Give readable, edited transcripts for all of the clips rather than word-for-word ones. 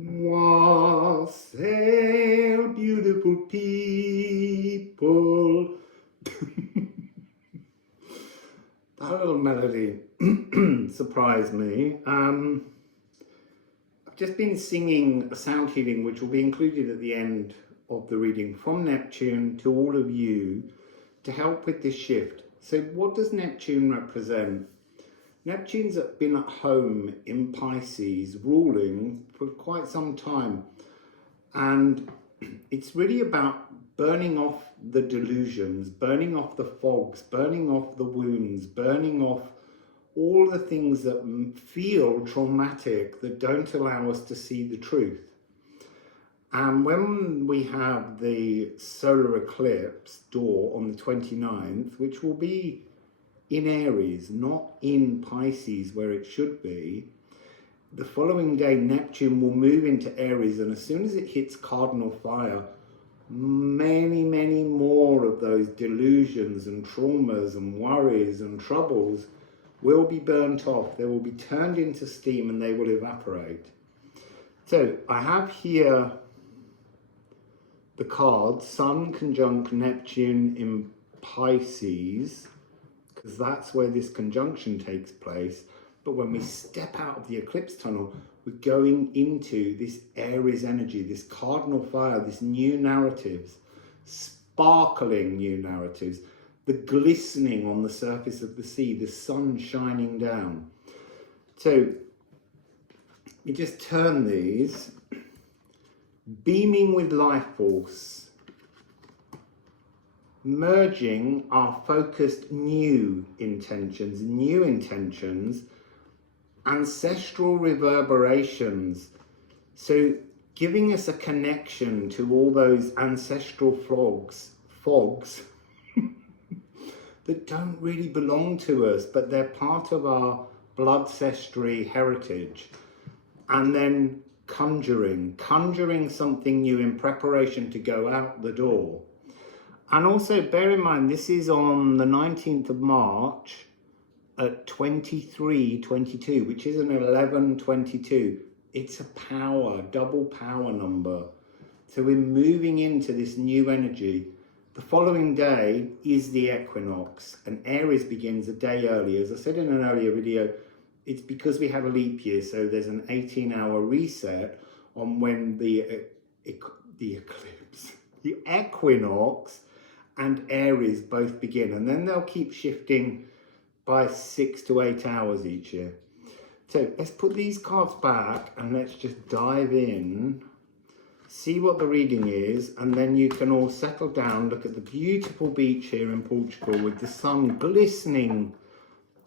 Wassail, beautiful people. That little melody surprised me. I've just been singing a sound healing which will be included at the end of the reading from Neptune to all of you to help with this shift. So what does Neptune represent? Neptune's been at home in Pisces, ruling for quite some time. And it's really about burning off the delusions, burning off the fogs, burning off the wounds, burning off all the things that feel traumatic, that don't allow us to see the truth. And when we have the solar eclipse door on the 29th, which will be in Aries, not in Pisces where it should be, the following day Neptune will move into Aries, and as soon as it hits cardinal fire, many more of those delusions and traumas and worries and troubles will be burnt off. They will be turned into steam and they will evaporate. So I have here the card Sun conjunct Neptune in Pisces, because that's where this conjunction takes place. But when we step out of the eclipse tunnel, we're going into this Aries energy, this cardinal fire, this new narratives, sparkling new narratives, the glistening on the surface of the sea, the sun shining down. So you just turn these, beaming with life force, merging our focused new intentions, ancestral reverberations. So giving us a connection to all those ancestral fogs that don't really belong to us, but they're part of our bloodcestry heritage. And then conjuring something new in preparation to go out the door. And also bear in mind, this is on the 19th of March at 23:22, which is an 11:22. It's a power, double power number. So we're moving into this new energy. The following day is the equinox, and Aries begins a day early. As I said in an earlier video, it's because we have a leap year, so there's an 18-hour reset on when the eclipse, the equinox and Aries both begin, and then they'll keep shifting by 6 to 8 hours each year. So let's put these cards back and let's just dive in, see what the reading is, and then you can all settle down, look at the beautiful beach here in Portugal with the sun glistening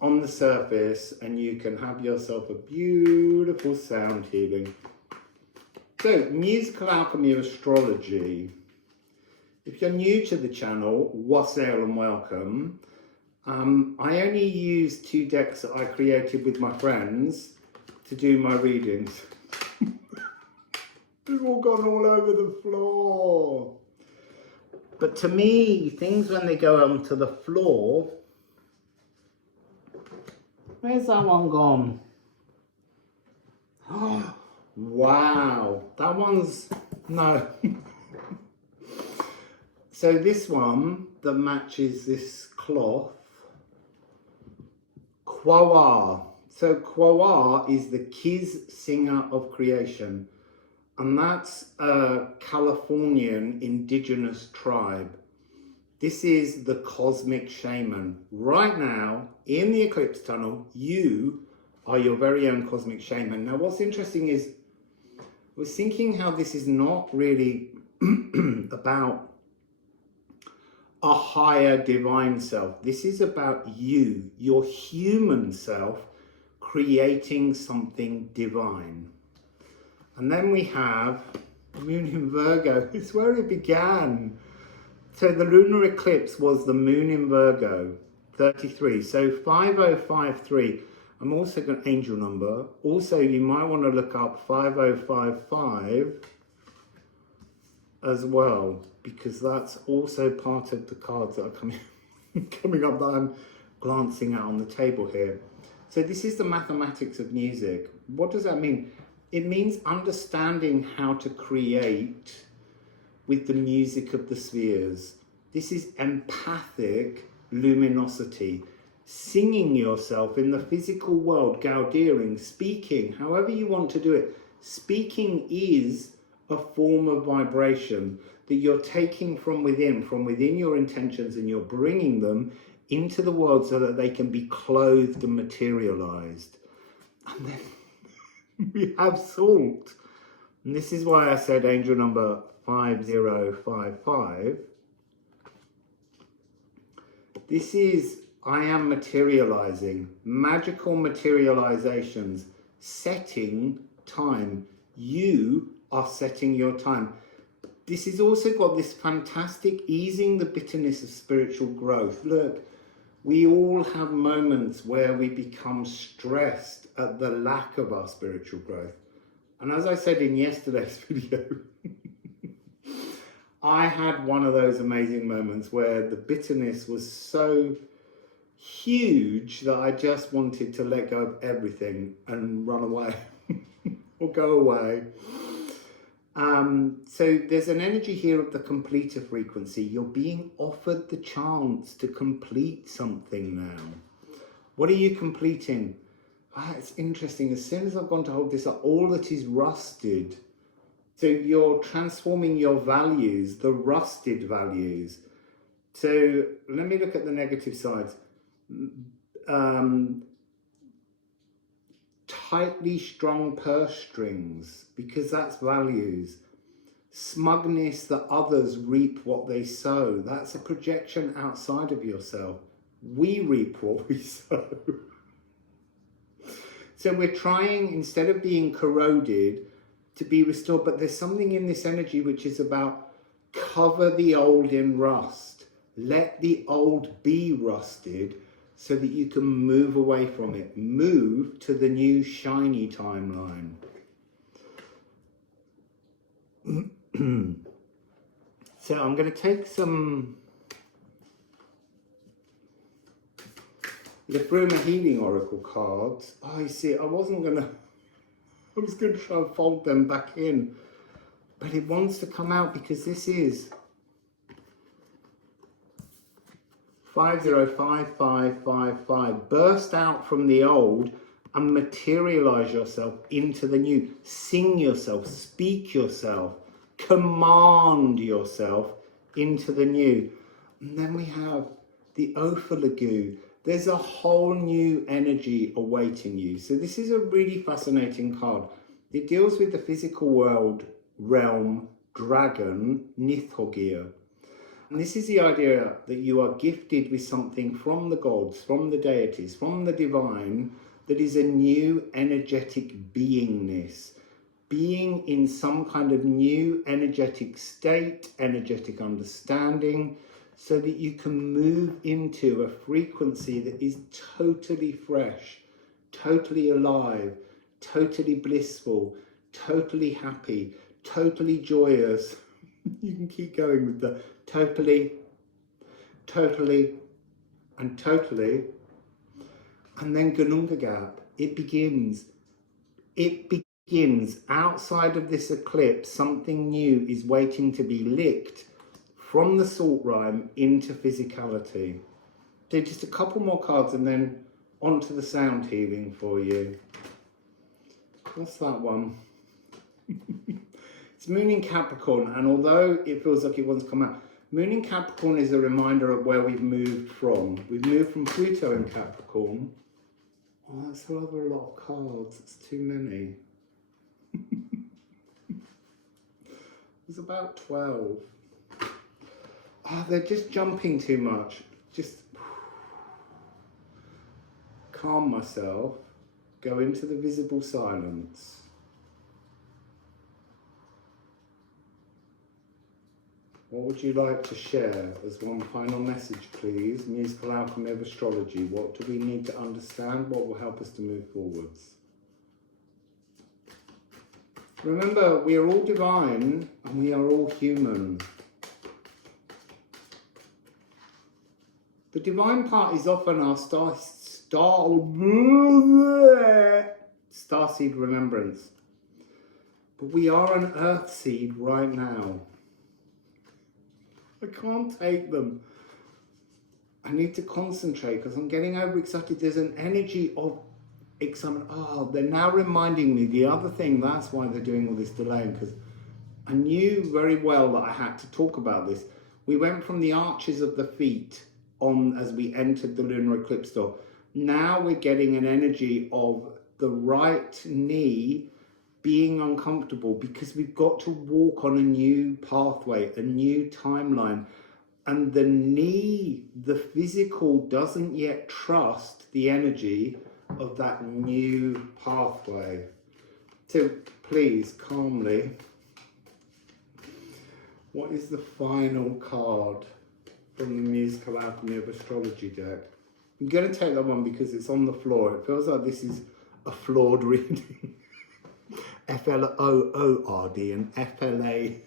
on the surface, and you can have yourself a beautiful sound healing. So, musical alchemy of astrology. If you're new to the channel, Wassail and welcome. I only use 2 decks that I created with my friends to do my readings. They've all gone all over the floor. But to me, things when they go onto the floor, where's that one gone? Oh, wow, that one's, no. So this one that matches this cloth, Quawa. So Quawa is the Kiz singer of creation, and that's a Californian indigenous tribe. This is the cosmic shaman. Right now, in the eclipse tunnel, you are your very own cosmic shaman. Now, what's interesting is, I was thinking how this is not really about a higher divine self. This is about you, your human self, creating something divine. And then we have Moon in Virgo. It's where it began. So the lunar eclipse was the Moon in Virgo, 33. So 5053. I'm also got an angel number. Also, you might want to look up 5055 as well, because that's also part of the cards that are coming up that I'm glancing at on the table here. So this is the mathematics of music. What does that mean? It means understanding how to create with the music of the spheres. This is empathic luminosity. Singing yourself in the physical world, gaudiering, speaking, however you want to do it. Speaking is a form of vibration that you're taking from within your intentions, and you're bringing them into the world so that they can be clothed and materialized. And then we have salt. And this is why I said angel number 5055. This is, I am materializing, magical materializations, setting time. You are setting your time. This has also got this fantastic easing the bitterness of spiritual growth. Look, we all have moments where we become stressed at the lack of our spiritual growth. And as I said in yesterday's video, I had one of those amazing moments where the bitterness was so huge that I just wanted to let go of everything and run away or go away. So there's an energy here of the completer frequency. You're being offered the chance to complete something now. What are you completing? It's interesting. As soon as I've gone to hold this up, all that is rusted. So you're transforming your values, the rusted values. So let me look at the negative sides. Tightly strung purse strings, because that's values. Smugness that others reap what they sow. That's a projection outside of yourself. We reap what we sow. So we're trying, instead of being corroded, to be restored. But there's something in this energy which is about cover the old in rust. Let the old be rusted so that you can move away from it. Move to the new shiny timeline. So I'm going to take some Liffruma Healing Oracle cards. Oh, you see, I was going to try and fold them back in, but it wants to come out because this is 505555. Burst out from the old and materialize yourself into the new. Sing yourself, speak yourself, command yourself into the new. And then we have the Ophalagu. There's a whole new energy awaiting you. So this is a really fascinating card. It deals with the physical world, realm, dragon, Nithogir. And this is the idea that you are gifted with something from the gods, from the deities, from the divine, that is a new energetic beingness. Being in some kind of new energetic state, energetic understanding, so that you can move into a frequency that is totally fresh, totally alive, totally blissful, totally happy, totally joyous. You can keep going with the totally, totally, and totally. And then Gunungagap, it begins outside of this eclipse. Something new is waiting to be licked from the salt rime into physicality. So just a couple more cards and then onto the sound healing for you. What's that one? It's Moon in Capricorn, and although it feels like it wants to come out, Moon in Capricorn is a reminder of where we've moved from. We've moved from Pluto in Capricorn. Oh, that's a lot of cards. It's too many. There's about 12. Oh, they're just jumping too much. Just calm myself. Go into the visible silence. What would you like to share as one final message, please? Musical Alchemy of Astrology. What do we need to understand? What will help us to move forwards? Remember, we are all divine and we are all human. The divine part is often our starseed remembrance. But we are an earth seed right now. I can't take them. I need to concentrate because I'm getting overexcited. There's an energy of excitement. Oh, they're now reminding me the other thing. That's why they're doing all this delaying, because I knew very well that I had to talk about this. We went from the arches of the feet on as we entered the lunar eclipse door. Now we're getting an energy of the right knee being uncomfortable because we've got to walk on a new pathway, a new timeline. And the knee, the physical, doesn't yet trust the energy of that new pathway. So please, calmly, what is the final card from the Musical Alchemy of Astrology deck? I'm going to take that one because it's on the floor. It feels like this is a flawed reading. F-L-O-O-R-D and F-L-A-W-E-D.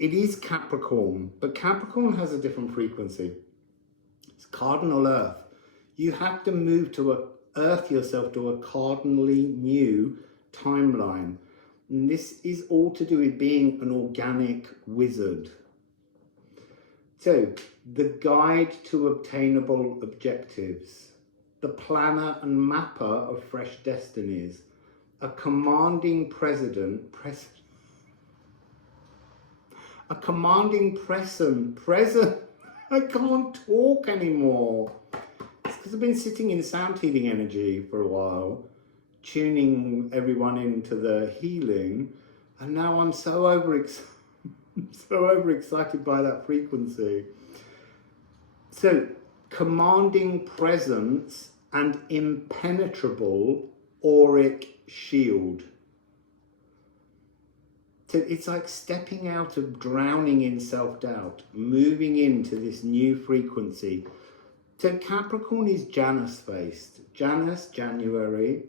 It is Capricorn, but Capricorn has a different frequency. It's cardinal earth. You have to move to earth yourself to a cardinally new timeline. And this is all to do with being an organic wizard. So, the guide to obtainable objectives, the planner and mapper of fresh destinies, a commanding present, I can't talk anymore. It's because I've been sitting in sound healing energy for a while, tuning everyone into the healing, and now I'm so overexcited by that frequency. So, commanding presence and impenetrable auric shield. So it's like stepping out of drowning in self-doubt, moving into this new frequency. So Capricorn is Janus-based. Janus, January,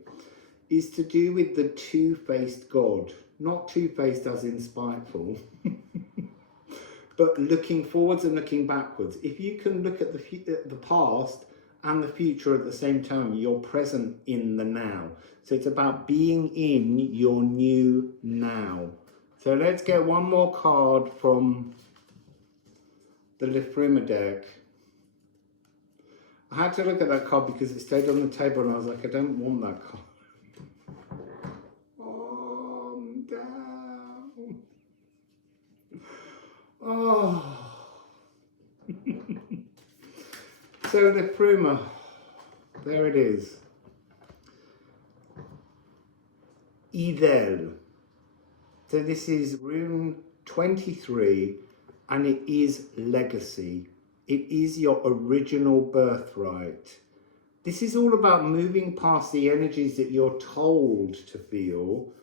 is to do with the two-faced god. Not two-faced as in spiteful, but looking forwards and looking backwards. If you can look at the past and the future at the same time, you're present in the now. So it's about being in your new now. So let's get one more card from the Liffruma deck. I had to look at that card because it stayed on the table and I was like, I don't want that card. Calm down. Oh. So Liffruma, there it is. Ædan. So this is rune 23 and it is legacy. It is your original birthright. This is all about moving past the energies that you're told to feel.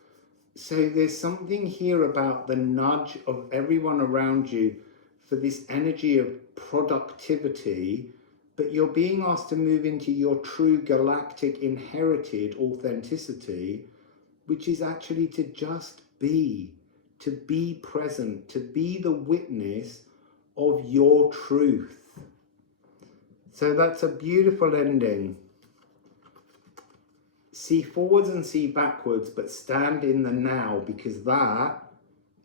So there's something here about the nudge of everyone around you for this energy of productivity, but you're being asked to move into your true galactic inherited authenticity, which is actually to just be, to be present, to be the witness of your truth. So that's a beautiful ending. See forwards and see backwards, but stand in the now, because that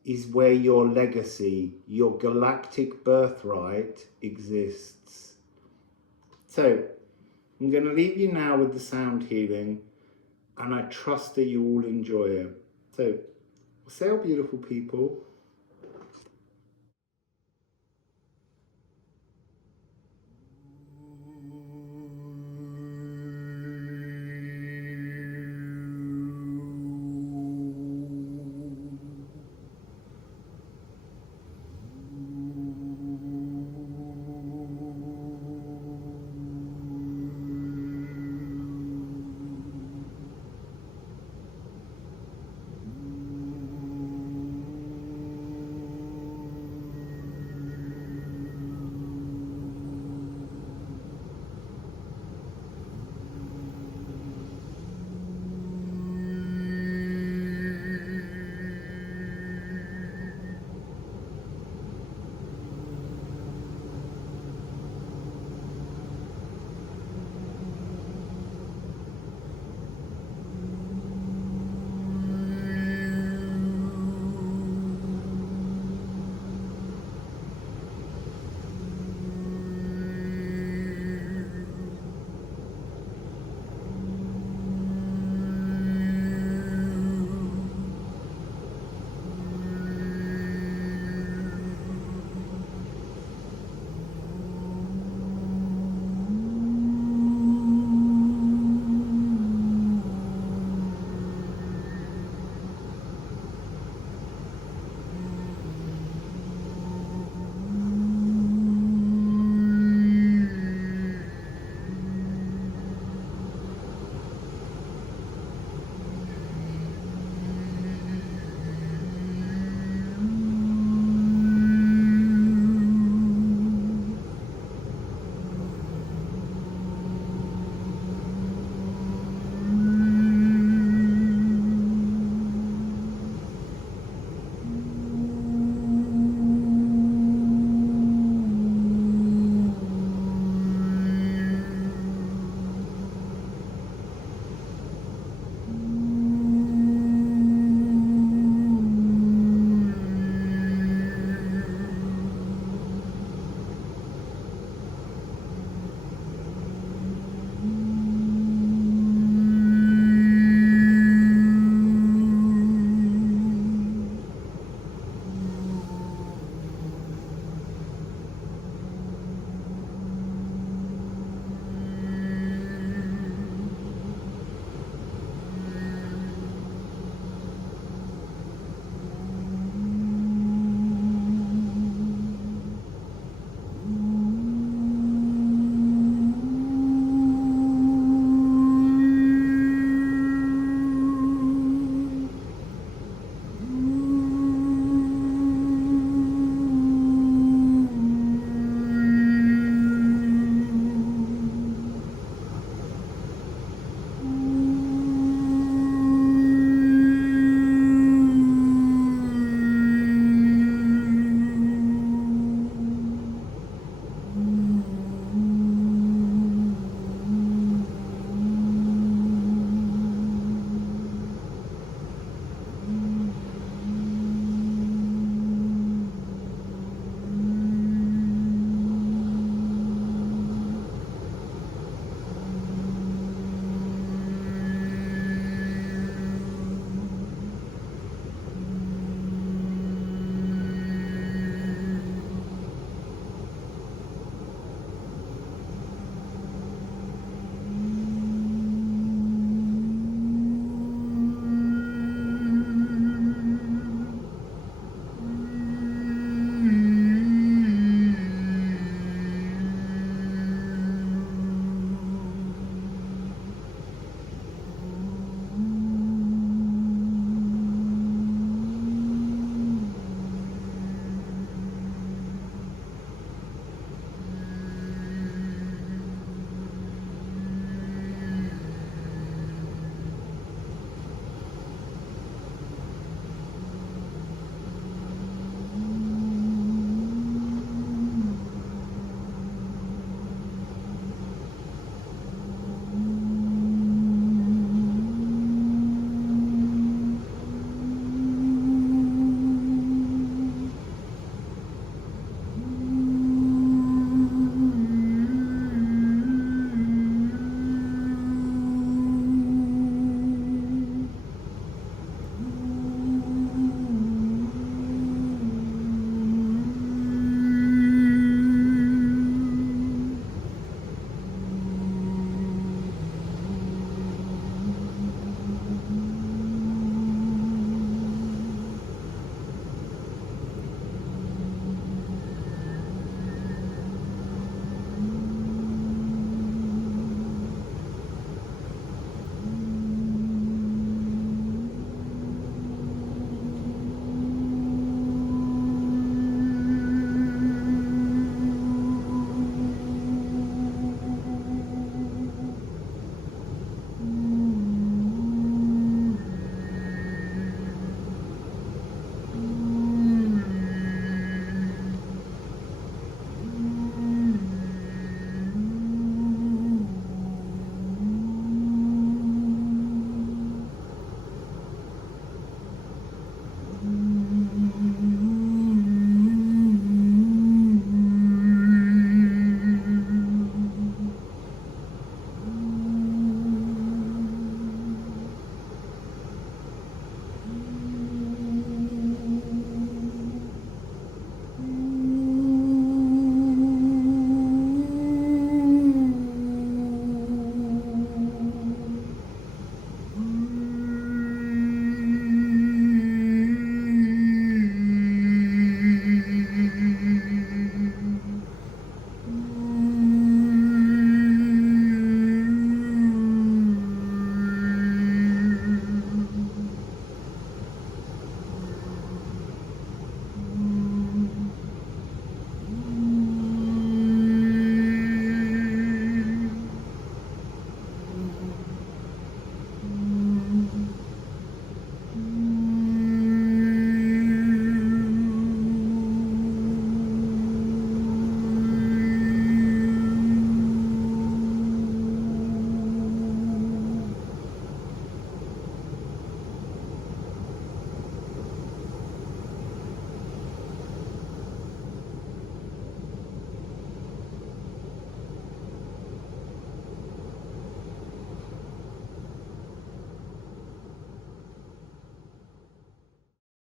is where your legacy, your galactic birthright exists. So I'm going to leave you now with the sound healing, and I trust that you all enjoy it. So, Wassail, beautiful people.